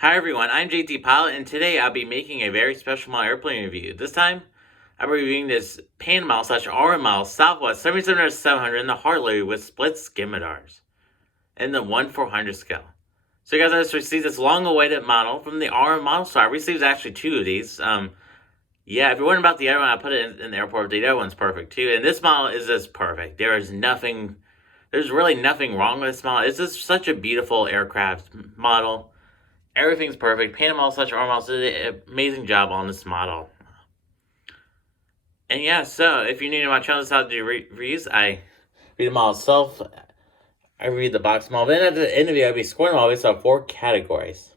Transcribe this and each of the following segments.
Hi everyone, I'm JT Pilot, and today I'll be making a very special model airplane review. This time, I'm reviewing this Panda Models Southwest 77-700 in the Hartley with split skimitars in the 1/400 scale. So you guys, I just received this long-awaited model from the RM model. So I received actually two of these. Yeah, if you're wondering about the other one, I put it in the airport. The other one's perfect too, and this model is just perfect. There's really nothing wrong with this model. It's just such a beautiful aircraft model. Everything's perfect. Panda Models RM Models did an amazing job on this model. And yeah, so if you're new to my channel, this is how to do reviews. I read the model itself. I read the box model. Then at the end of it, I'll be scoring them all based on 4 categories.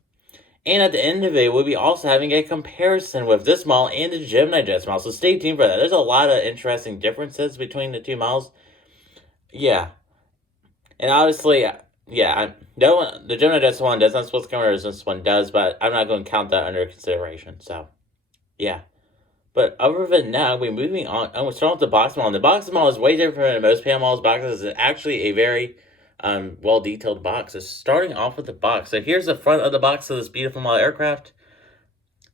And at the end of it, we'll be also having a comparison with this model and the Gemini Jets model. So stay tuned for that. There's a lot of interesting differences between the two models. Yeah. And obviously, yeah, the Gemini Jets one does not split cameras, this one does, but I'm not going to count that under consideration. So, yeah. But other than that, we're moving on. I'm going to start with the box model. The box model is way different than most Panda Models boxes. It's actually a very well-detailed box. So starting off with the box. So here's the front of the box of this beautiful model aircraft.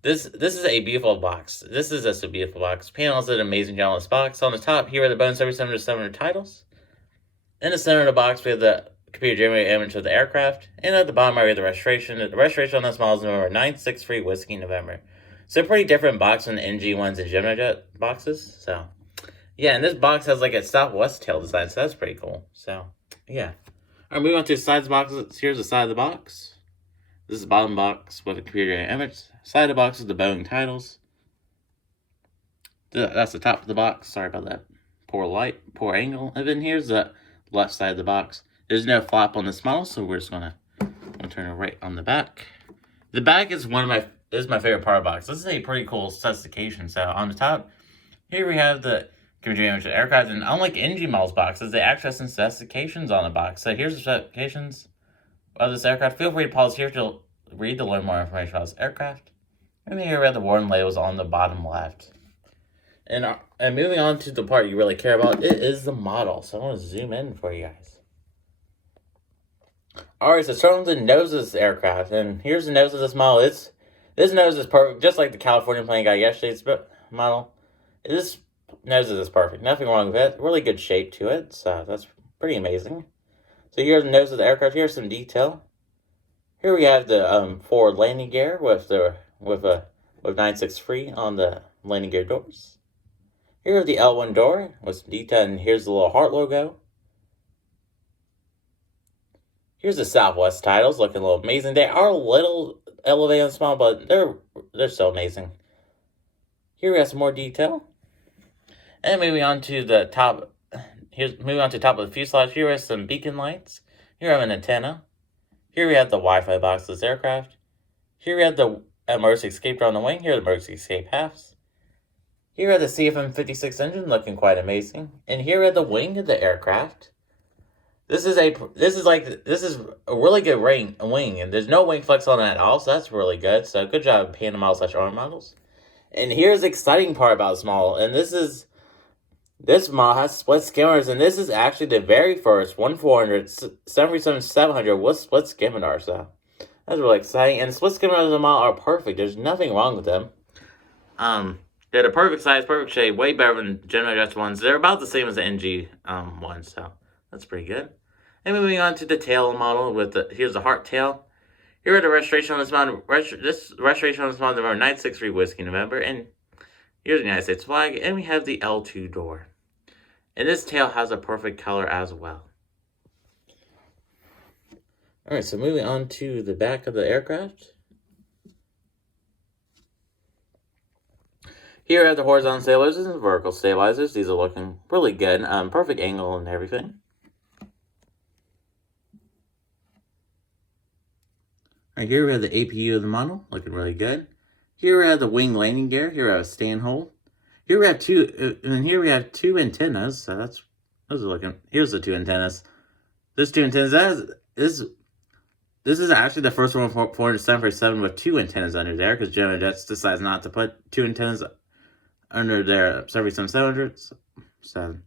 This is a beautiful box. This is just a beautiful box. Panda Models did an amazing job on this box. On the top, here are the Boeing 777 titles. In the center of the box, we have the computer-generated image of the aircraft. And at the bottom, we have the registration. The registration on this model is November 963 Whiskey November. So pretty different box from the NG ones and Gemini Jet boxes. So, yeah, and this box has like a Southwest tail design, so that's pretty cool. So, yeah. All right, moving on to the sides of the box. Here's the side of the box. This is the bottom box with a computer-generated image. Side of the box is the Boeing titles. That's the top of the box. Sorry about that. Poor angle. And then here's the left side of the box. There's no flap on this model, so we're just gonna turn it right on the back. The back is this is my favorite part of the box. This is a pretty cool specification. So on the top, here we have the computer image of the aircraft, and unlike NG models boxes, they actually have some specifications on the box. So here's the specifications of this aircraft. Feel free to pause here to read to learn more information about this aircraft. And then here we have the warning labels on the bottom left. And moving on to the part you really care about, it is the model. So I want to zoom in for you guys. Alright, so starting with the nose of this aircraft, and here's the nose of this model. This nose is perfect, just like the California plane got yesterday's model. This nose is perfect, nothing wrong with it. Really good shape to it, so that's pretty amazing. So here's the nose of the aircraft. Here's some detail. Here we have the forward landing gear with 963 on the landing gear doors. Here are the L1 door with some detail, and here's the little heart logo. Here's the Southwest titles, looking a little amazing. They are a little elevated and small, but they're so amazing. Here we have some more detail. And moving on to the top. Moving on to the top of the fuselage. Here we have some beacon lights. Here we have an antenna. Here we have the Wi-Fi box of this aircraft. Here we have the emergency escape door on the wing. Here are the emergency escape halves. Here we have the CFM56 engine, looking quite amazing. And here we have the wing of the aircraft. This is a really good wing, and there's no wing flex on it at all, so that's really good. So good job, Panda Models RM Models. And here's the exciting part about this model, and this model has split skimmers, and this is actually the very first 1/400 737-700 with split skimmers. So that's really exciting. And the split skimmers of the model are perfect. There's nothing wrong with them. They're the perfect size, perfect shape, way better than Gemini Jets ones. They're about the same as the NG ones, so that's pretty good. And moving on to the tail model here's the heart tail. Here are the registration on this model. This registration on this model, November 963 Whiskey November. And here's the United States flag. And we have the L2 door. And this tail has a perfect color as well. Alright, so moving on to the back of the aircraft. Here are the horizontal stabilizers and the vertical stabilizers. These are looking really good. Perfect angle and everything. Alright, here we have the APU of the model, looking really good. Here we have the wing landing gear. Here we have a stand hole. Here we have two antennas. So here's the two antennas. There's two antennas. This is actually the first one for 407 with two antennas under there, because Gemini Jets decides not to put two antennas under their 777-700s. So,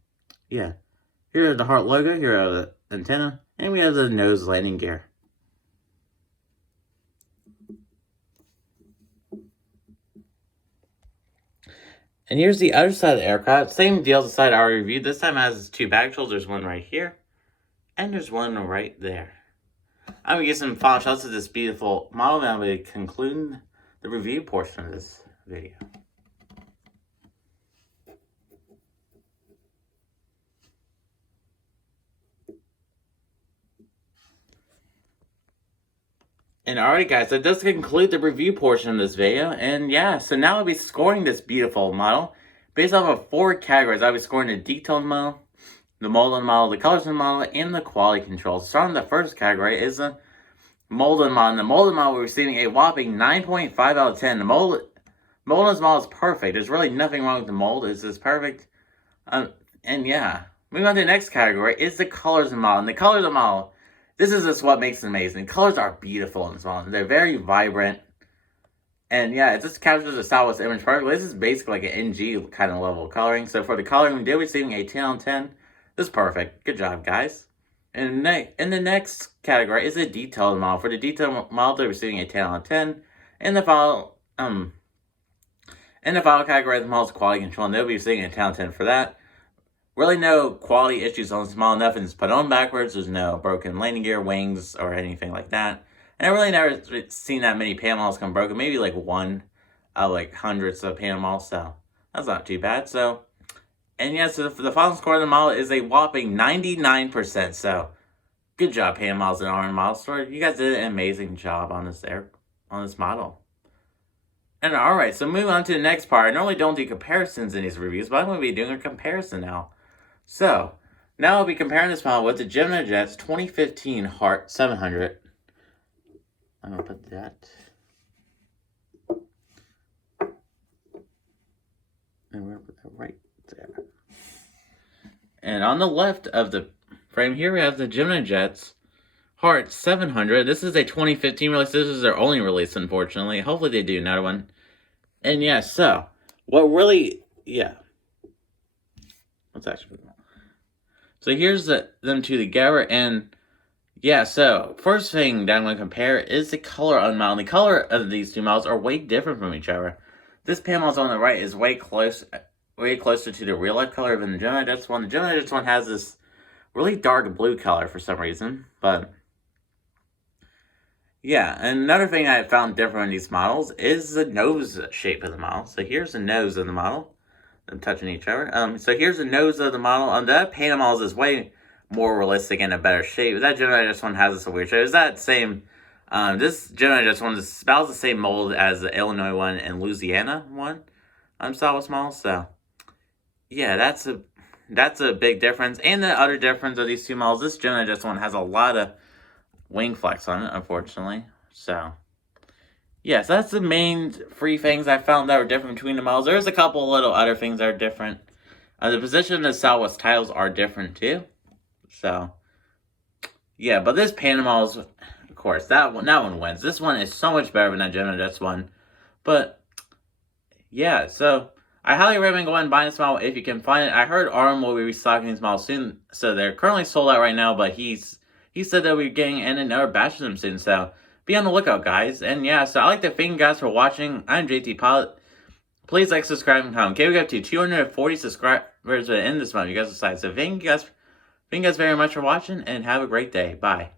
yeah. Here are the heart logo. Here are the antenna. And we have the nose landing gear. And here's the other side of the aircraft. Same deal as the side I already reviewed. This time it has two bag controls. There's one right here. And there's one right there. I'm going to get some final shots of this beautiful model. And I'm going to conclude the review portion of this video. And alright guys, that does conclude the review portion of this video. And yeah, so now I'll be scoring this beautiful model based off of 4 categories. I'll be scoring the detailed model, the molded model, the colors of the model, and the quality control. Starting the first category is the molded model. And the molded model, we're receiving a whopping 9.5 out of 10. The molded model is perfect. There's really nothing wrong with the mold. It's just perfect. And yeah, moving on to the next category is the colors of the model. And the colors of the model, this is just what makes it amazing. The colors are beautiful in this model. They're very vibrant. And yeah, it just captures the Southwest image perfectly. This is basically like an NG kind of level of coloring. So for the coloring, we did receiving a 10 on 10. This is perfect. Good job, guys. And in the next category is the detailed model. For the detailed model, they're receiving a 10 on 10. In the final category, the model's quality control, and they'll be receiving a 10 on 10 for that. Really no quality issues on this model. Nothing's put on backwards. There's no broken landing gear, wings, or anything like that. And I really never seen that many Panda models come broken. Maybe like one out of like hundreds of Panda models. So that's not too bad. So, and yeah, so the final score of the model is a whopping 99%. So good job, Panda Models and Airline Model Store. You guys did an amazing job on this model. And alright, so moving on to the next part. I normally don't do comparisons in these reviews, but I'm going to be doing a comparison now. So, now I'll be comparing this model with the Gemini Jet's 2015 Heart 700. I'm going to put that. And we're going to put that right there. And on the left of the frame here, we have the Gemini Jet's Heart 700. This is a 2015 release. This is their only release, unfortunately. Hopefully they do another one. And yeah, so, what really, yeah. Let's actually, so here's them two together, and yeah, so, first thing that I'm going to compare is the color on the model. The color of these two models are way different from each other. This Panda model on the right is way closer to the real life color than the Gemini Jets one. The Gemini Jets one has this really dark blue color for some reason, but yeah, and another thing I found different in these models is the nose shape of the model. So here's the nose of the model. I'm touching each other. So here's the nose of the model. That Panda model is way more realistic and a better shape. That Gemini Just one has this weird shape. Is that same? This Gemini Just one is about the same mold as the Illinois one and Louisiana one. Southwest model. So yeah, that's a big difference. And the other difference of these two models, this Gemini Just one has a lot of wing flex on it, unfortunately. So yes, that's the main 3 things I found that were different between the models. There's a couple little other things that are different. The position of the Southwest titles are different too. So yeah, but this Panda models, of course, that one wins. This one is so much better than that Gemini Jets one. But yeah, so I highly recommend going and buying this model if you can find it. I heard Arm will be restocking these models soon, so they're currently sold out right now, but he said that we're getting in another batch of them soon, so be on the lookout, guys. And yeah, so I'd like to thank you guys for watching. I'm JT Pilot. Please like, subscribe, and comment. Okay, we got to 240 subscribers by the end of this month. You guys decide. So thank you guys very much for watching, and have a great day. Bye.